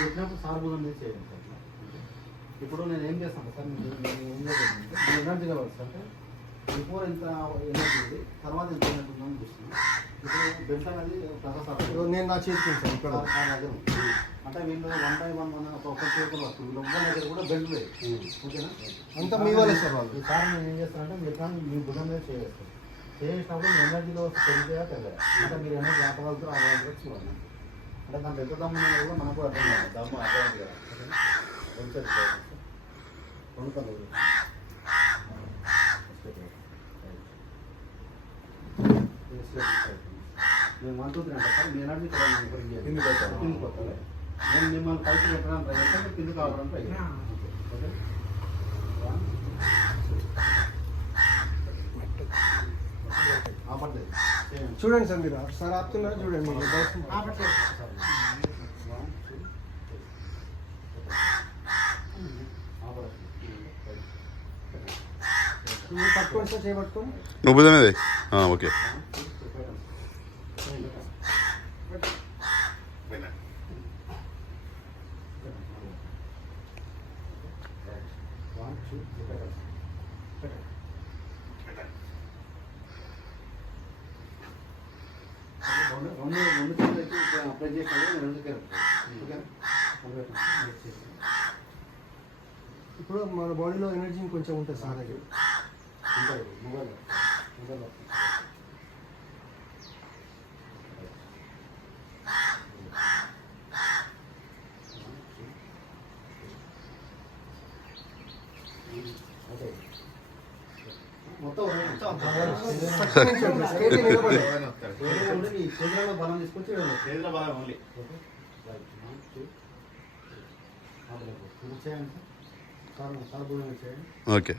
చెప్పినప్పుడు సార్ భూజం మీద చేయండి సార్. ఇప్పుడు నేను ఏం చేస్తాను సార్, నేను ఎనర్జీ లెవెల్స్ అంటే బిఫోర్ ఎంత ఎనర్జీ ఉంది, తర్వాత ఎంత ఎనర్జీ ఉందని చూస్తున్నాను. ఇప్పుడు బెల్ట్ అనేది నేను నా చేసుకుంటాను ఇక్కడ దగ్గర అంటే వీళ్ళు 1 by 1 ఒక్క చేతులు వస్తుంది, వీళ్ళు ఒక్క దగ్గర కూడా బెల్ట్ లేదు. ఓకేనా, అంతా మీ వాళ్ళే సార్. వాళ్ళు సార్ నేను ఏం చేస్తానంటే మీరు కానీ మీ భుజం మీద చేస్తాను. చేసినప్పుడు మీ ఎనర్జీలో పెరిగా తెలియదు అంటే మీరు ఎనర్జీ ఆపగలుగుతారు ఆపగలుగుతారు చూడాలి. అంటే దాంట్లో ఎంత దమ్ము కూడా మనకు అర్థం కాదు, దమ్ము అర్థం కదా. నేను 1 2 3 అంటే సార్ మీ ఎనర్జీ కదా కిందికి వస్తాను. నేను మిమ్మల్ని పైకి పెట్టడానికి ట్రై చేస్తాను, కిందికి రావడానికి ట్రై చేస్తాను. ఓకే, చూడండి సార్, మీరు సార్ ఆపుతున్నారు చూడండి. పట్టుకోండి సార్, చేయబట్టుకోండి. నువ్వు భుజమేదే. ఓకే, అప్లై చేసిన ఇప్పుడు మన బాడీలో ఎనర్జీ కొంచెం ఉంటుంది సార్ దగ్గర మొబైల్. బలం తీసుకొచ్చి ఓకే.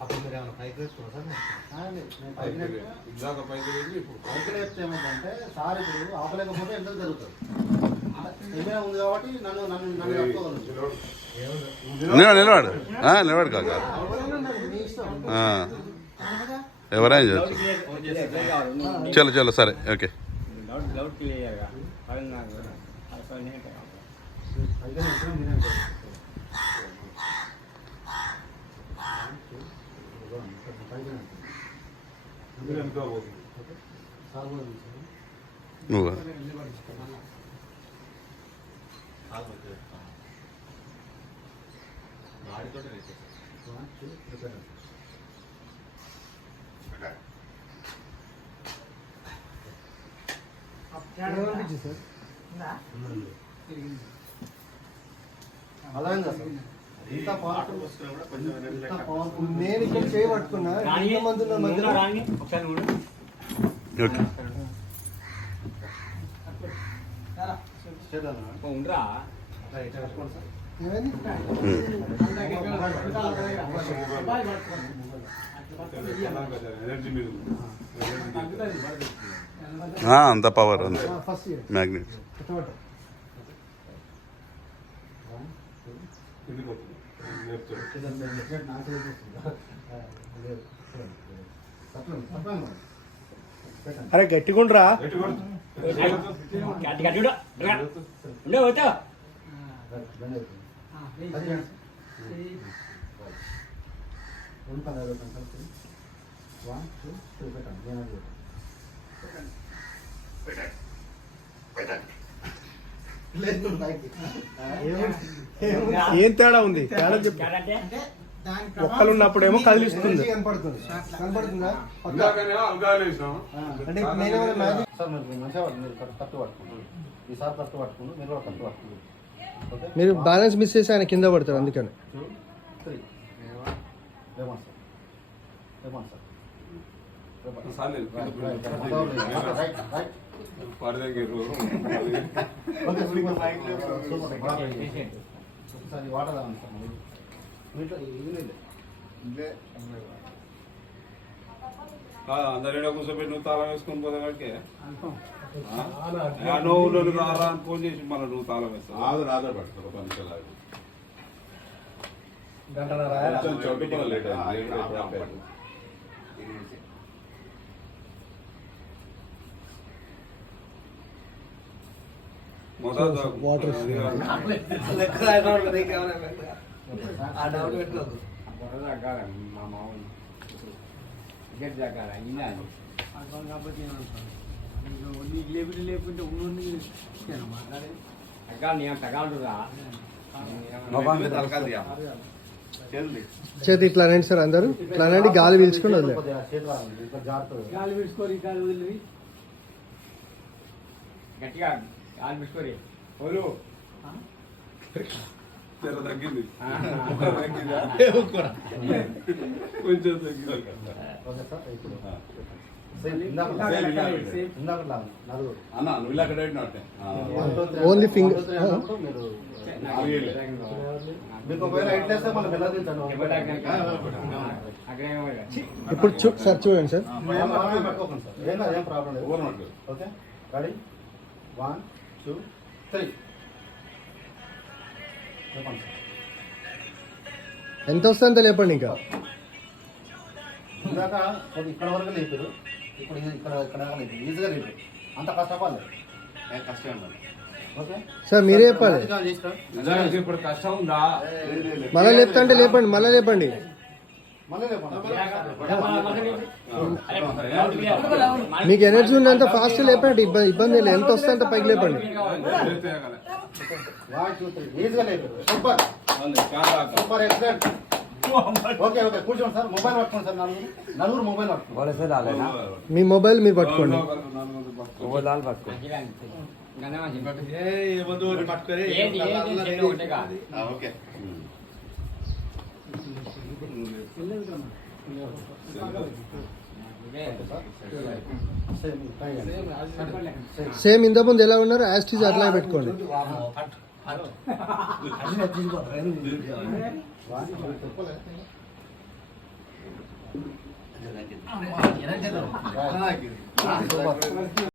అప్పుడు మీరు ఏమైనా పైకి వేసుకున్నారా సార్? పైకి వేస్తే ఏమైందంటే సార్ ఇప్పుడు ఆపలేకపోతే ఎంత జరుగుతుంది ఏమైనా ఉంది కాబట్టి నన్ను నన్ను నన్ను తప్పుకోగలను. నిలబడు నిలబడు కాక ఎవరైనా చలో చలో సరే ఓకే. నువ్వు నేను ఇక్కడ చేయబట్టుకున్నా ఉండరా అంత పవర్ అంత మ్యాగ్నెట్. అరే గట్టిగుండ్రా ఏం తేడా ఉంది? తేడా చెప్పు. ఒక్కలు ఉన్నప్పుడేమో కదిలిస్తుంది. కనపడుతుందా? మీరు బ్యాలెన్స్ మిస్ చేసి ఆయన కింద పడతారు అందుకని. అందరిలో కూర్చోబెట్టి నువ్వు తాళం వేసుకొని పోదా నువ్వు రారా అని ఫోన్ చేసి మళ్ళీ నువ్వు తాళం వేస్తావు. రాదా పట్టుకో 5 నిమిషాలు ఆగు. గంటన్నర కొంచెం చౌటుపల్ల లేట్ అయింది. వాటర్ ఆ డౌట్ పెట్టుకోదు మా మామూలు టికెట్ తగ్గాలి అయినా లేకుంటే మాట్లాడే తగ్గాలి నేను తగాలురా చేతి ఇట్లా రండి సార్ అందరూ ఇట్లా రండి గాలి పీల్చుకుని వదిలే కొద్దిగా చేతి రావాలి, ఇంకా జాగ్రత్తగా. గాలి పిలుచుకోరి గాలి వదిలి గట్టిగా గాలి పిలుచుకోరి ఓలు తగ్గింది ఓకే కొంచెం తగ్గింది. సార్, ఇప్పుడు సేమ్ ఇందాకలా నలుగురు. అన్న నువ్వు ఇలా అక్కడ పెట్టినట్టే. 1, 2, 3 Only finger. అన్నప్పుడు మీరు మీకు ఒకవేళ ఎయిట్ వేస్తే మళ్ళీ వెళ్ళదించండి. ఇప్పుడు సార్ చూడండి సార్ పెట్టుకోకండి సార్, ఏం ప్రాబ్లం లేదు. ఓవర్నట్టు. ఓకే, రెడీ 1, 2, 3 చెప్పండి సార్. ఎంత వస్తుందో లేపండి ఇంకా ఇందాక ఇక్కడ వరకు లేపారు, ఇప్పుడు ఇక్కడ లేపారు, ఈజీగా లేపారు, అంత కష్టపడలేదు. కష్టం ఉండదు. ఓకే సార్ మీరే చెప్పాలి నిజానికి ఇప్పుడు కష్టం ఉందా? మళ్ళీ లేపుతా అంటే లేపండి మళ్ళీ లేపండి మళ్ళీ లేపండి. మీకు ఎనర్జీ ఉన్నంత ఫాస్ట్ లేపండి ఇబ్బంది లేదు ఎంత వస్తే అంత పైకి లేపండి 1, 2, 3 ఈజీగా లేపారు. Super super, excellent. Okay okay, కూర్చోండి సార్. మొబైల్ పట్టుకోండి సార్, నలుగురు మొబైల్ పట్టుకోండి. మీ మొబైల్ మీరు పట్టుకోండి ఓకే. సేమ్ ఇంత ముందు ఎలా ఉన్నారు యాస్టీజ్ అట్లా పెట్టుకోండి చెప్పలే.